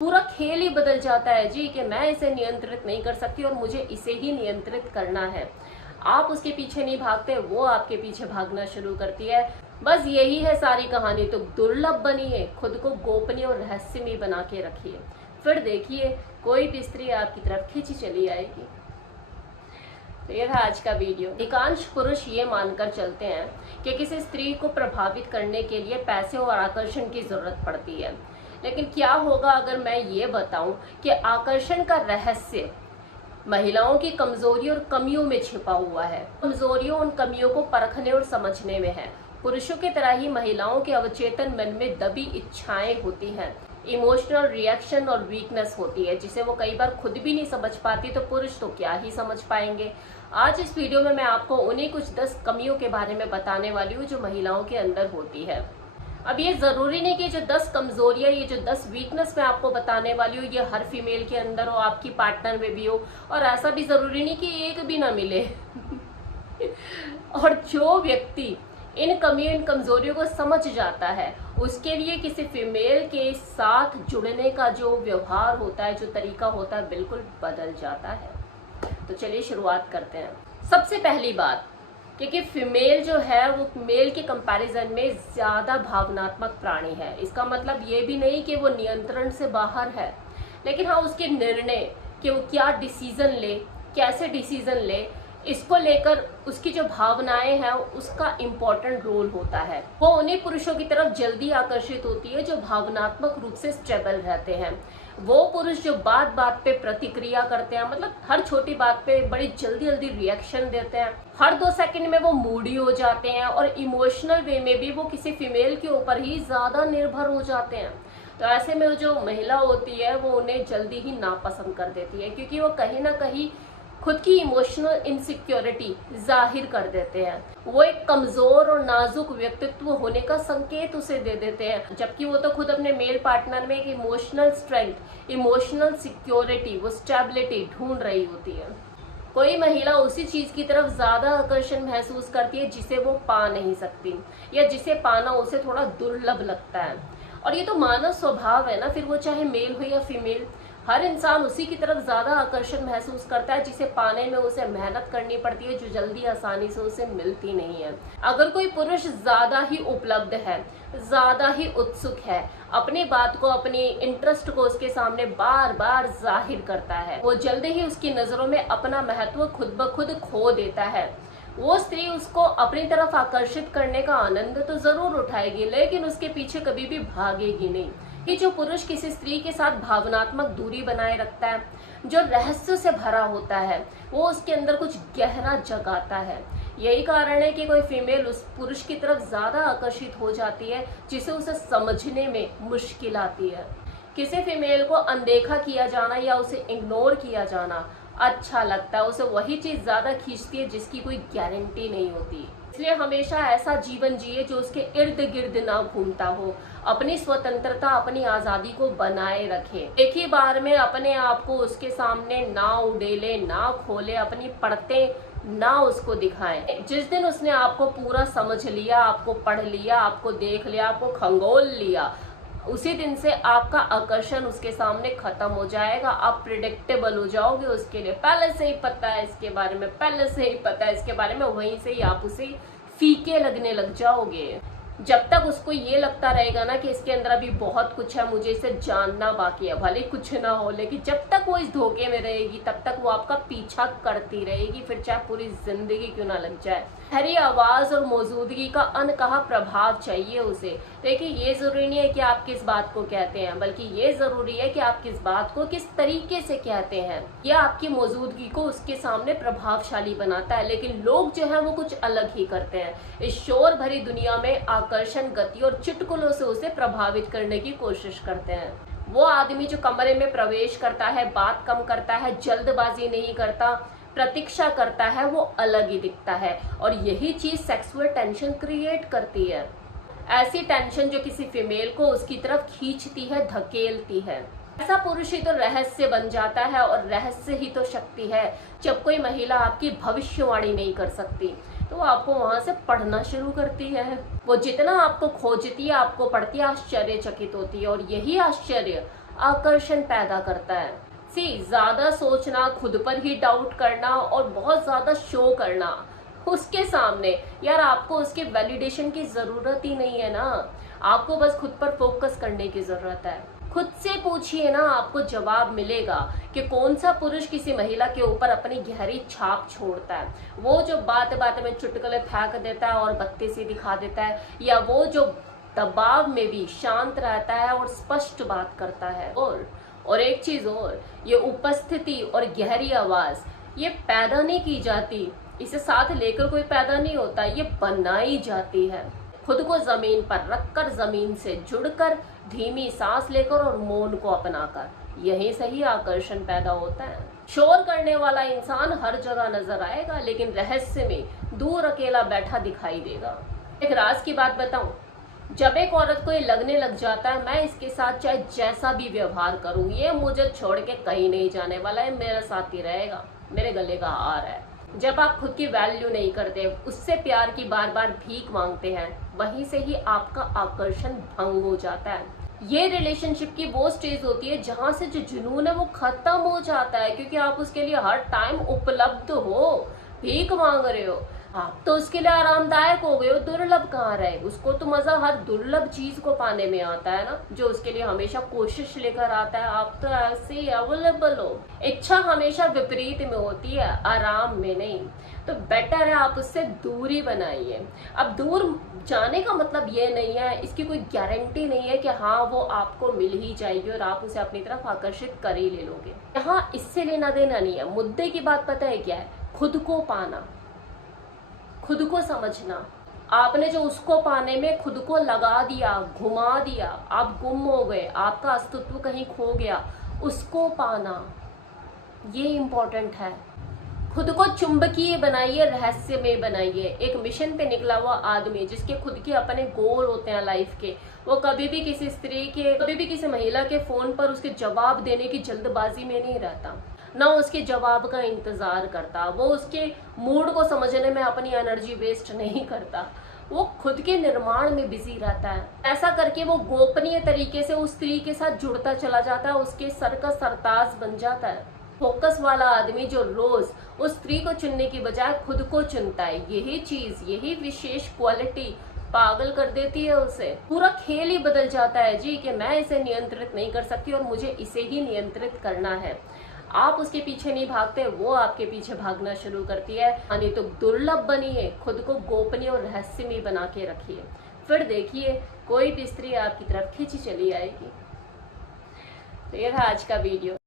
पूरा खेल ही बदल जाता है जी कि मैं इसे नियंत्रित नहीं कर सकती और मुझे इसे ही नियंत्रित करना है। आप उसके पीछे नहीं भागते, वो आपके पीछे भागना शुरू करती है। बस यही है सारी कहानी। तो दुर्लभ बनिए, खुद को गोपनीय और रहस्यमय बना के रखिए, फिर देखिए कोई भी स्त्री आपकी तरफ खिंची चली आएगी। तो ये था आज का वीडियो। अधिकांश पुरुष ये मानकर चलते हैं कि किसी स्त्री को प्रभावित करने के लिए पैसे और आकर्षण की जरूरत पड़ती है। लेकिन क्या होगा अगर मैं ये बताऊं कि आकर्षण का रहस्य महिलाओं की कमजोरी और कमियों में छिपा हुआ है। कमजोरियों उन कमियों को परखने और समझने में है। पुरुषों की तरह ही महिलाओं के अवचेतन मन में दबी इच्छाएं होती हैं, इमोशनल रिएक्शन और वीकनेस होती है, जिसे वो कई बार खुद भी नहीं समझ पाती, तो पुरुष तो क्या ही समझ पाएंगे। आज इस वीडियो में मैं आपको उन्हीं कुछ 10 कमियों के बारे में बताने वाली हूँ जो महिलाओं के अंदर होती है। अब ये जरूरी नहीं कि जो 10 कमजोरियां, ये जो 10 वीकनेस मैं आपको बताने वाली हूँ ये हर फीमेल के अंदर हो, आपकी पार्टनर में भी हो, और ऐसा भी जरूरी नहीं कि एक भी ना मिले। और जो व्यक्ति इन कमियों, इन कमजोरियों को समझ जाता है, उसके लिए किसी फीमेल के साथ जुड़ने का जो व्यवहार होता है, जो तरीका होता है, बिल्कुल बदल जाता है। तो चलिए शुरुआत करते हैं। सबसे पहली बात, क्योंकि फीमेल जो है वो मेल के कंपैरिजन में ज्यादा भावनात्मक प्राणी है। इसका मतलब ये भी नहीं कि वो नियंत्रण से बाहर है, लेकिन हाँ उसके निर्णय कि वो क्या डिसीजन ले, कैसे डिसीजन ले, इसको लेकर उसकी जो भावनाएं हैं उसका इम्पोर्टेंट रोल होता है। वो उन्हीं पुरुषों की तरफ जल्दी आकर्षित होती है जो भावनात्मक रूप से स्टेबल रहते हैं। वो पुरुष जो बात बात पे प्रतिक्रिया करते हैं, मतलब हर छोटी बात पे बड़ी जल्दी जल्दी रिएक्शन देते हैं, हर 2 सेकंड में वो मूडी हो जाते हैं, और इमोशनल वे में भी वो किसी फीमेल के ऊपर ही ज्यादा निर्भर हो जाते हैं। तो ऐसे में जो महिला होती है वो उन्हें जल्दी ही नापसंद कर देती है, क्योंकि वो कहीं ना कहीं खुद की इमोशनल इनसिक्योरिटी जाहिर कर देते हैं। वो एक कमजोर और नाजुक व्यक्तित्व होने का संकेत उसे दे देते हैं, जबकि वो तो खुद अपने मेल पार्टनर में एक इमोशनल स्ट्रेंथ, इमोशनल सिक्योरिटी, वो स्टेबिलिटी ढूंढ रही होती है। कोई महिला उसी चीज की तरफ ज्यादा आकर्षण महसूस करती है जिसे वो पा नहीं सकती, या जिसे पाना उसे थोड़ा दुर्लभ लगता है। और ये तो मानव स्वभाव है ना, फिर वो चाहे मेल हो या फीमेल, हर इंसान उसी की तरफ ज्यादा आकर्षण महसूस करता है जिसे पाने में उसे मेहनत करनी पड़ती है, जो जल्दी आसानी से उसे मिलती नहीं है। अगर कोई पुरुष ज्यादा ही उपलब्ध है, ज्यादा ही उत्सुक है, अपनी बात को, अपनी इंटरेस्ट को उसके सामने बार बार जाहिर करता है, वो जल्दी ही उसकी नजरों में अपना महत्व खुद ब खुद खो देता है। वो स्त्री उसको अपनी तरफ आकर्षित करने का आनंद तो जरूर उठाएगी, लेकिन उसके पीछे कभी भी भागेगी नहीं। कि जो पुरुष किसी स्त्री के साथ भावनात्मक दूरी बनाए रखता है, जो रहस्य से भरा होता है, वो उसके अंदर कुछ गहरा जगाता है। यही कारण है कि कोई फीमेल उस पुरुष की तरफ ज्यादा आकर्षित हो जाती है जिसे उसे समझने में मुश्किल आती है। किसी फीमेल को अनदेखा किया जाना या उसे इग्नोर किया जाना अच्छा लगता है, उसे वही चीज ज्यादा खींचती है जिसकी कोई गारंटी नहीं होती। इसलिए हमेशा ऐसा जीवन जिए जो उसके इर्द गिर्द ना घूमता हो, अपनी स्वतंत्रता, अपनी आजादी को बनाए रखे, एक ही बार में अपने आप को उसके सामने ना उड़ेले, ना खोले, अपनी पड़ते ना उसको दिखाएं। जिस दिन उसने आपको पूरा समझ लिया, आपको पढ़ लिया, आपको देख लिया, आपको खंगोल लिया, उसी दिन से आपका आकर्षण उसके सामने खत्म हो जाएगा। आप प्रिडिक्टेबल हो जाओगे उसके लिए, पहले से ही पता है इसके बारे में, पहले से ही पता है इसके बारे में, वहीं से ही आप उसे फीके लगने लग जाओगे। जब तक उसको ये लगता रहेगा ना कि इसके अंदर अभी बहुत कुछ है, मुझे इसे जानना बाकी है, भले कुछ ना हो, लेकिन जब तक वो इस धोखे में रहेगी तब तक वो आपका पीछा करती रहेगी, फिर चाहे पूरी जिंदगी क्यों ना लग जाए। हरी आवाज और मौजूदगी का अनकहा प्रभाव चाहिए उसे। देखिए, ये जरूरी नहीं है कि आप किस बात को कहते हैं, बल्कि ये जरूरी है कि आप किस बात को किस तरीके से कहते हैं। यह आपकी मौजूदगी को उसके सामने प्रभावशाली बनाता है। लेकिन लोग जो है वो कुछ अलग ही करते हैं। इस शोर भरी दुनिया में आकर्षण, गति और चुटकुलों से उसे प्रभावित करने की कोशिश करते हैं। वो आदमी जो कमरे में प्रवेश करता है, बात कम करता है, जल्दबाजी नहीं करता, प्रतीक्षा करता है, वो अलग ही दिखता है, और यही चीज सेक्सुअल टेंशन क्रिएट करती है। ऐसी टेंशन जो किसी फीमेल को उसकी तरफ खींचती है, धकेलती है। ऐसा पुरुष ही तो रहस्य बन जाता है, और रहस्य ही तो शक्ति है। जब कोई महिला आपकी भविष्यवाणी नहीं कर सकती तो वो आपको वहां से पढ़ना शुरू करती है। वो जितना आपको खोजती है, आपको पढ़ती है, आश्चर्यचकित होती है, और यही आश्चर्य आकर्षण पैदा करता है। ज्यादा सोचना, खुद पर ही डाउट करना और बहुत ज्यादा शो करना उसके सामने, यार आपको उसके वैलिडेशन की जरूरत ही नहीं है ना। आपको बस खुद पर फोकस करने की जरूरत है। खुद से पूछिए ना, आपको जवाब मिलेगा कि कौन सा पुरुष किसी महिला के ऊपर अपनी गहरी छाप छोड़ता है। वो जो बात बात में चुटकुले फेंक देता है और बत्ती सी दिखा देता है, या वो जो दबाव में भी शांत रहता है और स्पष्ट बात करता है। और एक चीज और, ये उपस्थिति और गहरी आवाज ये पैदा नहीं की जाती, इसे साथ लेकर कोई पैदा नहीं होता, ये बनाई जाती है। खुद को जमीन पर रखकर, जमीन से जुड़कर, धीमी सांस लेकर और मौन को अपनाकर, यही सही आकर्षण पैदा होता है। शोर करने वाला इंसान हर जगह नजर आएगा, लेकिन रहस्य में दूर अकेला बैठा दिखाई देगा। एक राज की बात बताऊं, जब एक औरत को ये लगने लग जाता है मैं इसके साथ चाहे जैसा भी व्यवहार करूं, ये मुझे छोड़ के कहीं नहीं जाने वाला है, मेरे साथ ही रहेगा, मेरे गले का हार है। जब आप खुद की वैल्यू नहीं करते, उससे प्यार की बार बार भीख मांगते हैं, वहीं से ही आपका आकर्षण भंग हो जाता है। ये रिलेशनशिप की वो स्टेज होती है जहां से जो जुनून है वो खत्म हो जाता है, क्योंकि आप उसके लिए हर टाइम उपलब्ध हो। भीख मांग रहे हो, आप तो उसके लिए आरामदायक हो गए हो, दुर्लभ कहाँ रहे। उसको तो मजा हर दुर्लभ चीज को पाने में आता है ना, जो उसके लिए हमेशा कोशिश लेकर आता है। आप तो ऐसे ही अवेलेबल हो। इच्छा हमेशा विपरीत में होती है, आराम में नहीं। तो बेटर है आप उससे दूरी बनाइए। अब दूर जाने का मतलब ये नहीं है, इसकी कोई गारंटी नहीं है कि हाँ वो आपको मिल ही जाएगी और आप उसे अपनी तरफ आकर्षित कर ही ले लोगे। यहाँ इससे लेना देना नहीं है। मुद्दे की बात पता है क्या है? खुद को पाना, खुद को समझना। आपने जो उसको पाने में खुद को लगा दिया, घुमा दिया, आप गुम हो गए, आपका अस्तित्व कहीं खो गया, उसको पाना ये इम्पोर्टेंट है। खुद को चुंबकीय बनाइए, रहस्यमय बनाइए। एक मिशन पे निकला हुआ आदमी जिसके खुद के अपने गोल होते हैं लाइफ के, वो कभी भी किसी स्त्री के, कभी भी किसी महिला के फोन पर उसके जवाब देने की जल्दबाजी में नहीं रहता, ना उसके जवाब का इंतजार करता, वो उसके मूड को समझने में अपनी एनर्जी वेस्ट नहीं करता, वो खुद के निर्माण में बिजी रहता है। ऐसा करके वो गोपनीय तरीके से उस स्त्री के साथ जुड़ता चला जाता है, उसके सर का सरताज बन जाता है। फोकस वाला आदमी जो रोज उस स्त्री को चुनने की बजाय खुद को चुनता है, यही चीज, यही विशेष क्वालिटी पागल कर देती है उसे। पूरा खेल ही बदल जाता है जी, कि मैं इसे नियंत्रित नहीं कर सकती और मुझे इसे ही नियंत्रित करना है। आप उसके पीछे नहीं भागते, वो आपके पीछे भागना शुरू करती है। यानी तो दुर्लभ बनिए, खुद को गोपनीय और रहस्यमय बना के रखिए, फिर देखिए कोई भी स्त्री आपकी तरफ खींची चली आएगी। तो ये था आज का वीडियो।